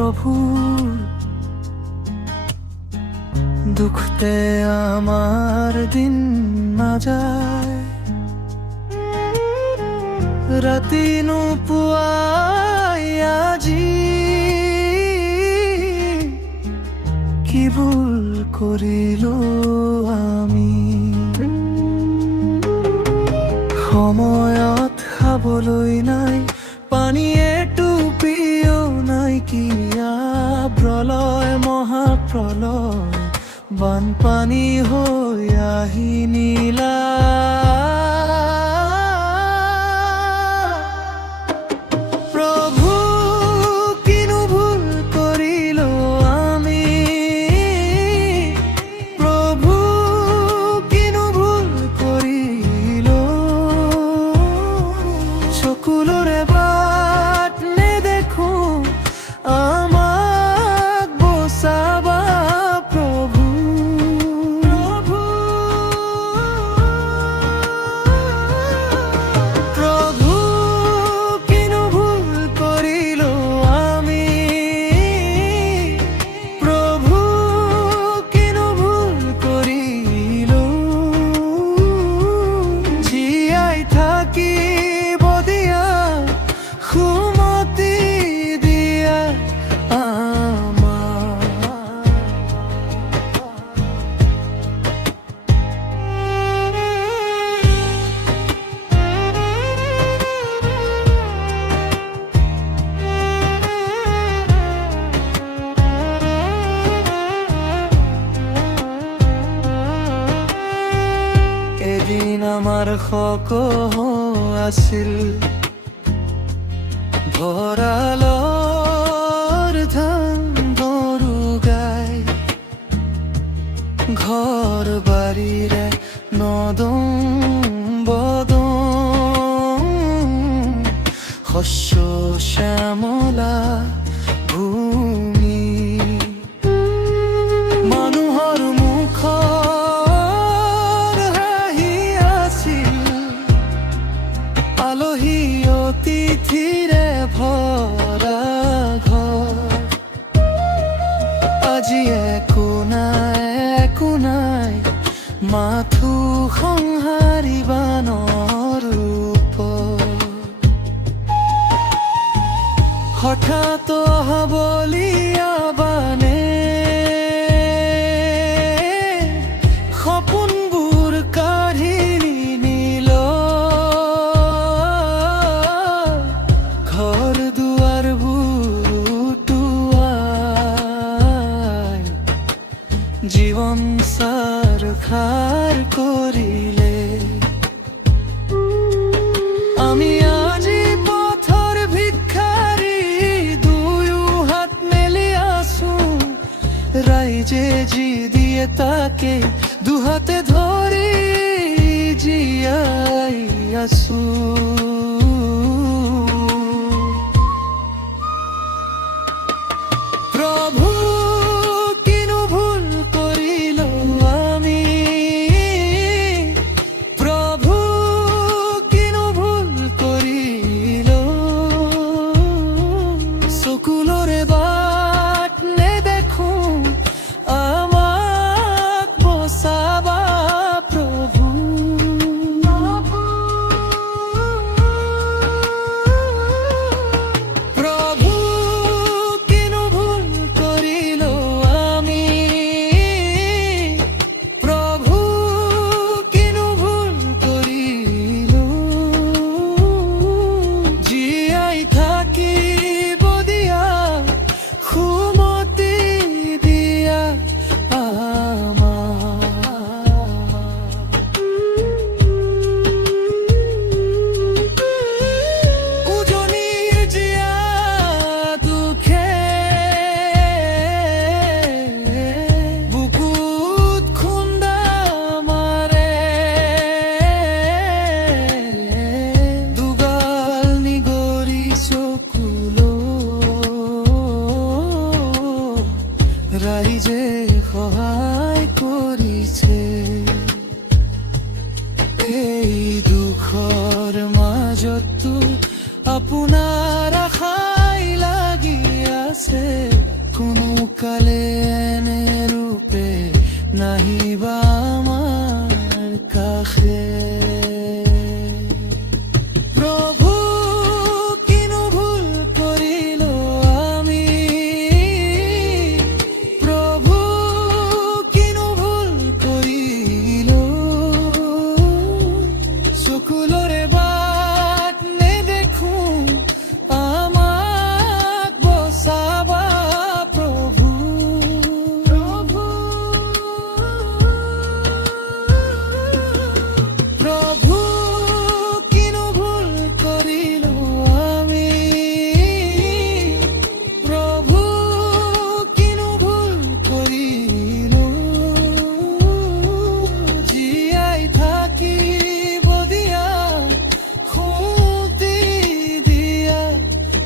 প্রভু দুঃখতে আমার দিন না যায় রাতি নুপুয়াই আজি কি ভুল করিল আমি সময়ত খাবলৈ নাই পানীয়ে টুপিও নাই কিয়া প্ৰলয় মহাপ্ৰলয় বানপানী হৈ আহি নীলা এদিন আমাৰ শক আছিল ভঁৰালৰ ধান গৰু গাই ঘৰ বাৰীৰে নদন বদন শস্য শ্যামলা ভূমি মানুহৰ আলহী অতিথিৰে ভৰা ঘৰ আজি একো নাই মাথো সংহাৰিবা নৰূপ হঠাৎ অহাবলীয়া বানে সপোনবোৰ কাঢ়ি নিল ঘৰ দুৱাৰবোৰ উটুৱাই জীৱন সাৰ খাৰ কৰিলে আমি আজি পথৰ ভিক্ষাৰী দুয়ো হাত মেলি আছো ৰাইজে যি দিয়ে তাকে দুহাতে ধৰি জীয়াই আছো প্রভু কিনো ভুল করিল আমি প্রভু কিনো ভুল করিল চকুলরে বাট নে দেখো আমাক বসাবা প্রভু নাহি বা